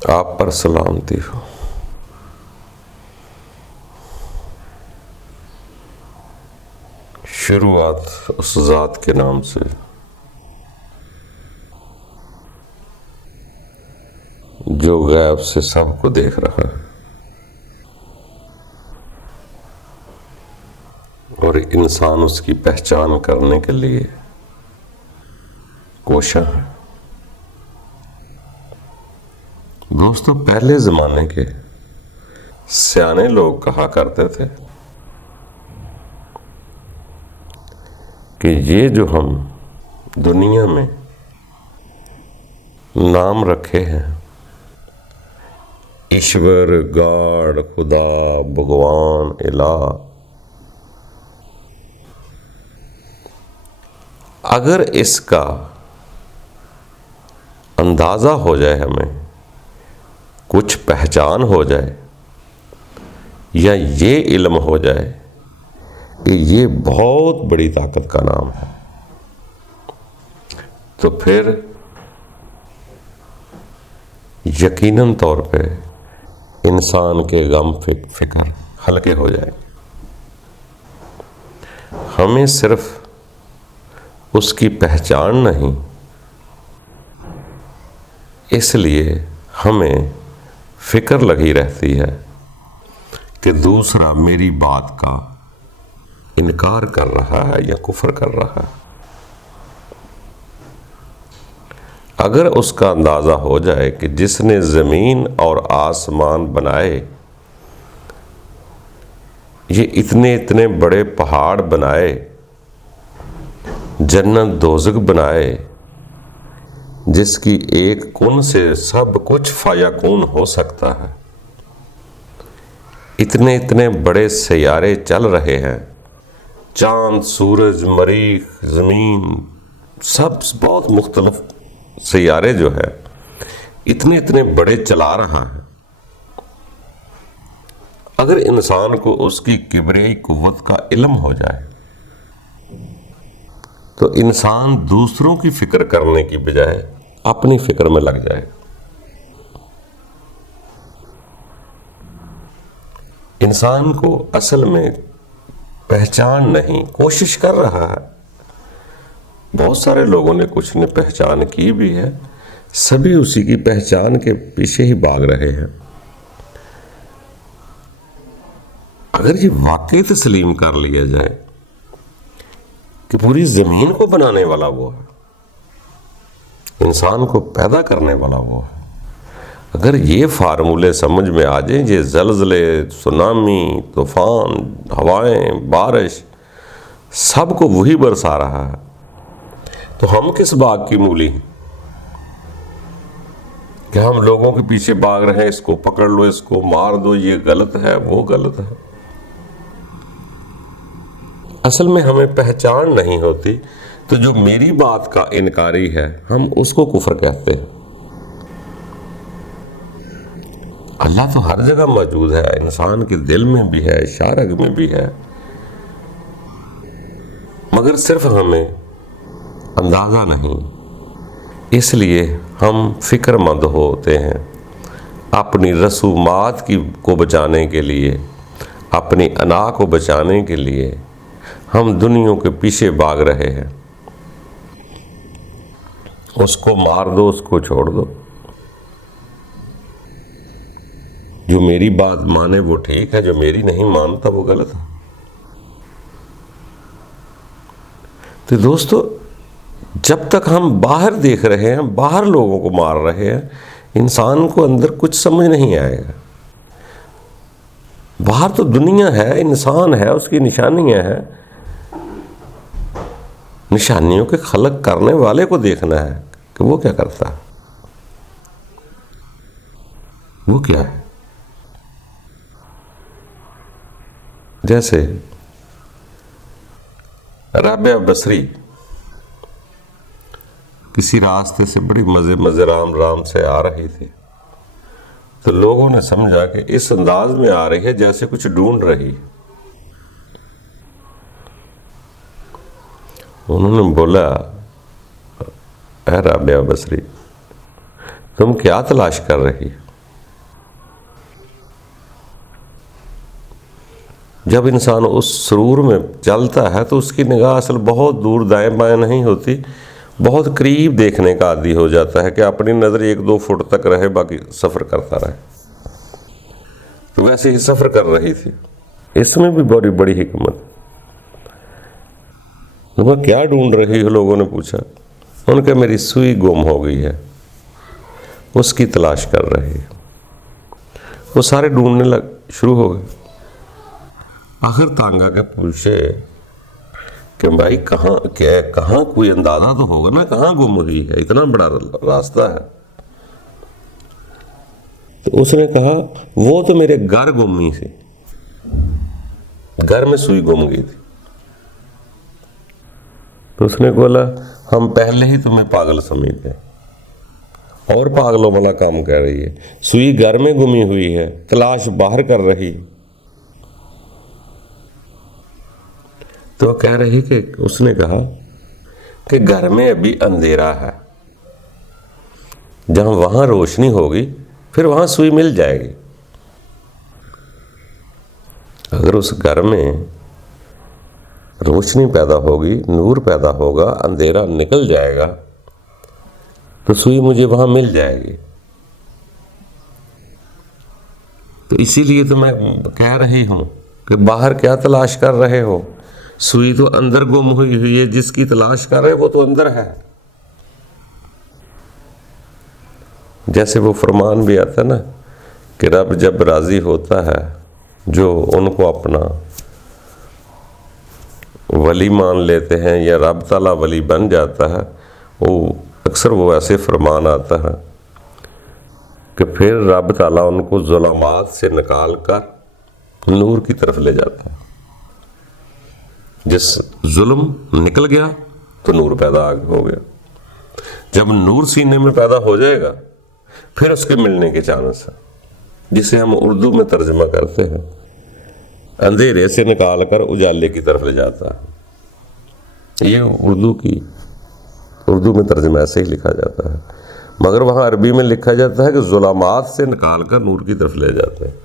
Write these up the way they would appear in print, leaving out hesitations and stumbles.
آپ پر سلامتی ہو۔ شروعات اس ذات کے نام سے جو غیب سے سب کو دیکھ رہا ہے اور انسان اس کی پہچان کرنے کے لیے کوشاں ہے۔ دوستو، پہلے زمانے کے سیانے لوگ کہا کرتے تھے کہ یہ جو ہم دنیا میں نام رکھے ہیں، ایشور، گاڈ، خدا، بھگوان، الہ، اگر اس کا اندازہ ہو جائے، ہمیں کچھ پہچان ہو جائے یا یہ علم ہو جائے کہ یہ بہت بڑی طاقت کا نام ہے، تو پھر یقیناً طور پہ انسان کے غم فکر ہلکے ہو جائیں۔ ہمیں صرف اس کی پہچان نہیں، اس لیے ہمیں فکر لگی رہتی ہے کہ دوسرا میری بات کا انکار کر رہا ہے یا کفر کر رہا ہے۔ اگر اس کا اندازہ ہو جائے کہ جس نے زمین اور آسمان بنائے، یہ اتنے اتنے بڑے پہاڑ بنائے، جنت دوزخ بنائے، جس کی ایک کن سے سب کچھ فیکون ہو سکتا ہے، اتنے اتنے بڑے سیارے چل رہے ہیں، چاند، سورج، مریخ، زمین، سب بہت مختلف سیارے جو ہے اتنے اتنے بڑے چلا رہا ہے۔ اگر انسان کو اس کی کبریائی قوت کا علم ہو جائے تو انسان دوسروں کی فکر کرنے کی بجائے اپنی فکر میں لگ جائے۔ انسان کو اصل میں پہچان نہیں، کوشش کر رہا ہے۔ بہت سارے لوگوں نے کچھ نے پہچان کی بھی ہے، سبھی اسی کی پہچان کے پیچھے ہی بھاگ رہے ہیں۔ اگر یہ واقعی تسلیم کر لیا جائے کہ پوری زمین کو بنانے والا وہ ہے، انسان کو پیدا کرنے والا وہ ہے، اگر یہ فارمولے سمجھ میں آ جائیں، یہ زلزلے، سونامی، طوفان، ہوائیں، بارش، سب کو وہی برسا رہا ہے، تو ہم کس باغ کی مولی ہیں کہ ہم لوگوں کے پیچھے بھاگ رہے ہیں، اس کو پکڑ لو، اس کو مار دو، یہ غلط ہے، وہ غلط ہے۔ اصل میں ہمیں پہچان نہیں ہوتی، تو جو میری بات کا انکاری ہے ہم اس کو کفر کہتے ہیں۔ اللہ تو ہر جگہ موجود ہے، انسان کے دل میں بھی ہے، شارگ میں بھی ہے، مگر صرف ہمیں اندازہ نہیں۔ اس لیے ہم فکر مند ہوتے ہیں، اپنی رسومات کو بچانے کے لیے، اپنی انا کو بچانے کے لیے ہم دنیا کے پیچھے بھاگ رہے ہیں۔ اس کو مار دو، اس کو چھوڑ دو، جو میری بات مانے وہ ٹھیک ہے، جو میری نہیں مانتا وہ غلط ہے۔ تو دوستو، جب تک ہم باہر دیکھ رہے ہیں، باہر لوگوں کو مار رہے ہیں، انسان کو اندر کچھ سمجھ نہیں آئے گا۔ باہر تو دنیا ہے، انسان ہے، اس کی نشانیاں ہیں، نشانیوں کے خلق کرنے والے کو دیکھنا ہے کہ وہ کیا کرتا ہے، وہ کیا ہے۔ جیسے رابعہ بصری کسی راستے سے بڑی مزے رام سے آ رہی تھی، تو لوگوں نے سمجھا کہ اس انداز میں آ رہی ہے جیسے کچھ ڈھونڈ رہی۔ انہوں نے بولا، اے رابعہ بصری، تم کیا تلاش کر رہی؟ جب انسان اس سرور میں چلتا ہے تو اس کی نگاہ اصل بہت دور دائیں بائیں نہیں ہوتی، بہت قریب دیکھنے کا عادی ہو جاتا ہے کہ اپنی نظر 1-2 فٹ تک رہے، باقی سفر کرتا رہے۔ تو ویسے ہی سفر کر رہی تھی، اس میں بھی بڑی بڑی حکمت۔ وہ کیا ڈھونڈ رہی ہو؟ لوگوں نے پوچھا۔ ان کے میری سوئی گم ہو گئی ہے، اس کی تلاش کر رہی ہے۔ وہ سارے ڈھونڈنے شروع ہو گئے۔ آخر تانگ آ کے پوچھے کہ بھائی کہاں کوئی اندازہ تو ہوگا نا کہاں گم ہوئی ہے، اتنا بڑا راستہ ہے۔ تو اس نے کہا وہ تو میرے گھر گمی تھی، گھر میں سوئی گم گئی تھی۔ تو اس نے بولا ہم پہلے ہی تمہیں پاگل سمجھتے ہیں، اور پاگلوں والا کام کر رہی ہے، سوئی گھر میں گمی ہوئی ہے، تلاش باہر کر رہی۔ تو کہہ رہی کہ اس نے کہا کہ گھر میں ابھی اندھیرا ہے، جہاں وہاں روشنی ہوگی پھر وہاں سوئی مل جائے گی۔ اگر اس گھر میں روشنی پیدا ہوگی، نور پیدا ہوگا، اندھیرا نکل جائے گا تو سوئی مجھے وہاں مل جائے گی۔ تو اسی لیے تو میں کہہ رہی ہوں کہ باہر کیا تلاش کر رہے ہو؟ سوئی تو اندر گم ہوئی ہے، جس کی تلاش کر رہے وہ تو اندر ہے۔ جیسے وہ فرمان بھی آتا ہے نا کہ رب جب راضی ہوتا ہے، جو ان کو اپنا ولی مان لیتے ہیں یا رب تعالیٰ ولی بن جاتا ہے، وہ اکثر وہ ایسے فرمان آتا ہے کہ پھر رب تعالیٰ ان کو ظلمات سے نکال کر نور کی طرف لے جاتا ہے۔ جس ظلم نکل گیا تو نور پیدا ہو گیا۔ جب نور سینے میں پیدا ہو جائے گا پھر اس کے ملنے کے چانس ہے، جسے ہم اردو میں ترجمہ کرتے ہیں اندھیرے سے نکال کر اجالے کی طرف لے جاتا ہے۔ یہ اردو میں ترجمہ ایسے ہی لکھا جاتا ہے، مگر وہاں عربی میں لکھا جاتا ہے کہ ظلمات سے نکال کر نور کی طرف لے جاتے ہیں۔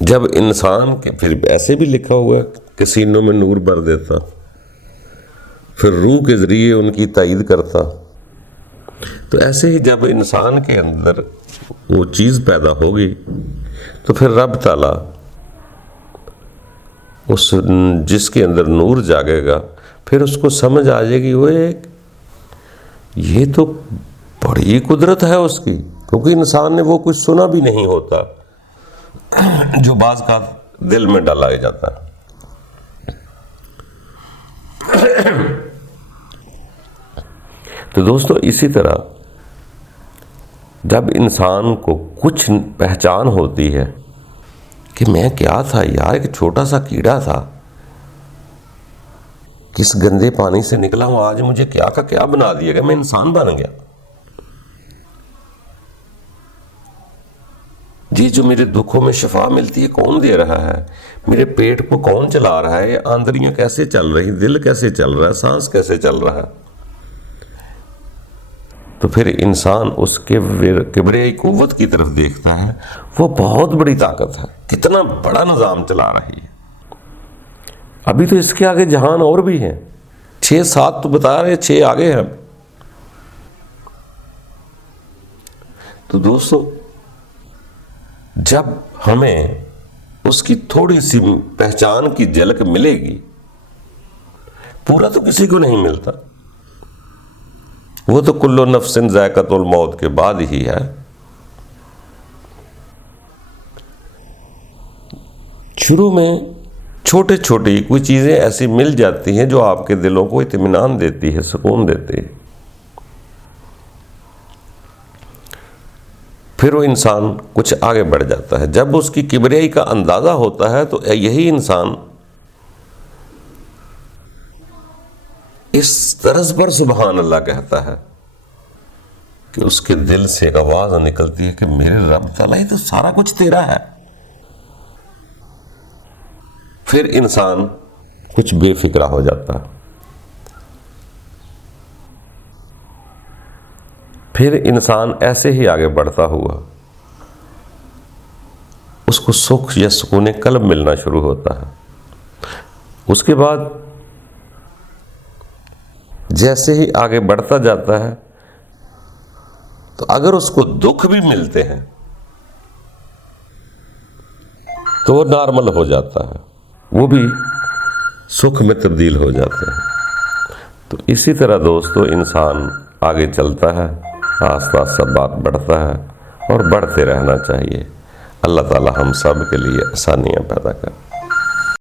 جب انسان کے پھر ایسے بھی لکھا ہوا ہے کہ سینوں میں نور بھر دیتا، پھر روح کے ذریعے ان کی تائید کرتا۔ تو ایسے ہی جب انسان کے اندر وہ چیز پیدا ہوگی تو پھر رب تعالیٰ اس جس کے اندر نور جاگے گا پھر اس کو سمجھ آ جائے گی، وہ یہ تو بڑی قدرت ہے اس کی، کیونکہ انسان نے وہ کچھ سنا بھی نہیں ہوتا جو بعض کا دل میں ڈالا جاتا ہے۔ تو دوستو اسی طرح جب انسان کو کچھ پہچان ہوتی ہے کہ میں کیا تھا یار، ایک چھوٹا سا کیڑا تھا، کس گندے پانی سے نکلا ہوں، آج مجھے کیا کا کیا بنا دیا کہ میں انسان بن گیا۔ جی جو میرے دکھوں میں شفا ملتی ہے کون دے رہا ہے؟ میرے پیٹ کو کون چلا رہا ہے؟ آندریاں کیسے چل رہی، دل کیسے چل رہا ہے، سانس کیسے چل رہا ہے؟ تو پھر انسان اس کے کبریائی قوت کی طرف دیکھتا ہے، وہ بہت بڑی طاقت ہے، کتنا بڑا نظام چلا رہی ہے۔ ابھی تو اس کے آگے جہان اور بھی ہیں، 6-7 تو بتا رہے، 6 آگے ہیں۔ تو دوستو جب ہمیں اس کی تھوڑی سی پہچان کی جھلک ملے گی، پورا تو کسی کو نہیں ملتا، وہ تو کل نفس ذائقۃ الموت کے بعد ہی ہے۔ شروع میں چھوٹے چھوٹی کوئی چیزیں ایسی مل جاتی ہیں جو آپ کے دلوں کو اطمینان دیتی ہے، سکون دیتی ہے، پھر وہ انسان کچھ آگے بڑھ جاتا ہے۔ جب اس کی کبریائی کا اندازہ ہوتا ہے تو یہی انسان اس طرز پر سبحان اللہ کہتا ہے کہ اس کے دل سے ایک آواز نکلتی ہے کہ میرے رب تعالیٰ یہ تو سارا کچھ تیرا ہے۔ پھر انسان کچھ بے فکرہ ہو جاتا ہے، پھر انسان ایسے ہی آگے بڑھتا ہوا اس کو سکھ یا سکون قلب ملنا شروع ہوتا ہے۔ اس کے بعد جیسے ہی آگے بڑھتا جاتا ہے تو اگر اس کو دکھ بھی ملتے ہیں تو وہ نارمل ہو جاتا ہے، وہ بھی سکھ میں تبدیل ہو جاتے ہیں۔ تو اسی طرح دوستو انسان آگے چلتا ہے، آہستہ آہستہ بات بڑھتا ہے اور بڑھتے رہنا چاہیے۔ اللہ تعالی ہم سب کے لیے آسانیاں پیدا کرے۔